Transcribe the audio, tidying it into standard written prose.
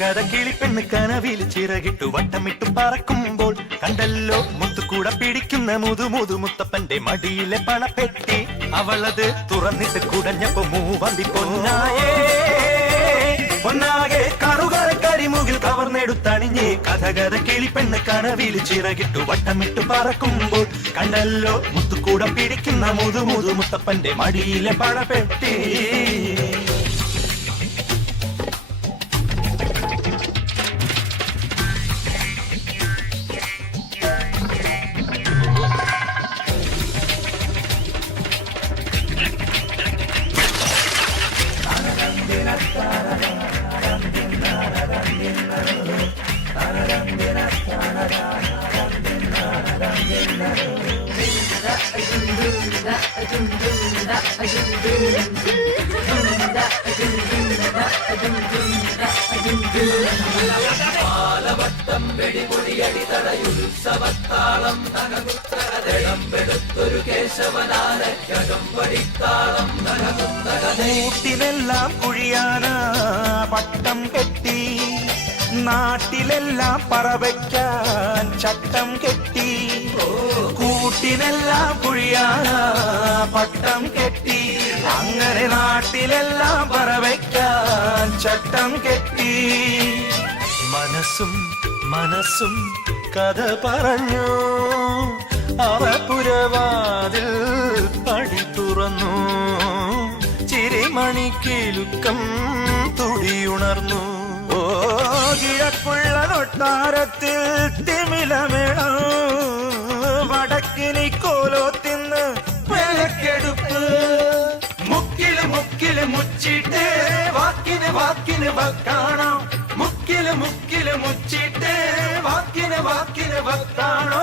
കഥകഥ കിളിപ്പെണ്ണ് കനവിൽ ചിറകിട്ടു വട്ടമിട്ടു പറക്കുമ്പോൾ കണ്ടല്ലോ മുത്തുകൂട പിടിക്കുന്ന മുതു മുത്തപ്പന്റെ മടിയിലെ പണപ്പെട്ടി. അവളത് തുറന്നിട്ട് കുടഞ്ഞപ്പോ മൂവന്തി പൊന്നാകെ കറുകറ കരിമുകിൽ കവർന്നെടുത്തണിഞ്ഞേ. കഥകഥ കിളിപ്പെണ്ണ് കനവിൽ ചിറകിട്ടു വട്ടമിട്ടു പറക്കുമ്പോൾ കണ്ടല്ലോ മുത്തുകൂട പിടിക്കുന്ന മുതു മുത്തപ്പന്റെ മടിയിലെ പണപ്പെട്ടി. പാലവട്ടം വെടിപൊടിയടി തടയുത്സവത്താളം തകകുത്തകതെടുത്തൊരു കേശവനാരകം പടിത്താളം കൂട്ടിലെല്ലാം കുഴിയാന പട്ടം കെട്ടി, നാട്ടിലെല്ലാം പറവയ്ക്കാൻ ചട്ടം കെട്ടി. കൂട്ടിനെല്ലാം കുഴിയാന പട്ടം കെട്ടി, അങ്ങനെ നാട്ടിലെല്ലാം പറവയ്ക്കാൻ ചട്ടം കെട്ടി. മനസ്സും കഥ പറഞ്ഞു, അവ പുരവാതിൽ പടി തുറന്നു. ചിരിമണിക്കിലുക്കം തുടിയുണർന്നു. ഓ കിഴക്കുള്ള കൊട്ടാരത്തിൽ തിമിലമേളം, വടക്കിനി കോലോത്തിന്ന് വിളക്കെടുപ്പ്. മുക്കില് മുച്ചിട്ട് വാക്കിന് വക്കാണോ. മുക്കില് മുച്ചിട്ട് വാക്കിന് വക്കാണോ.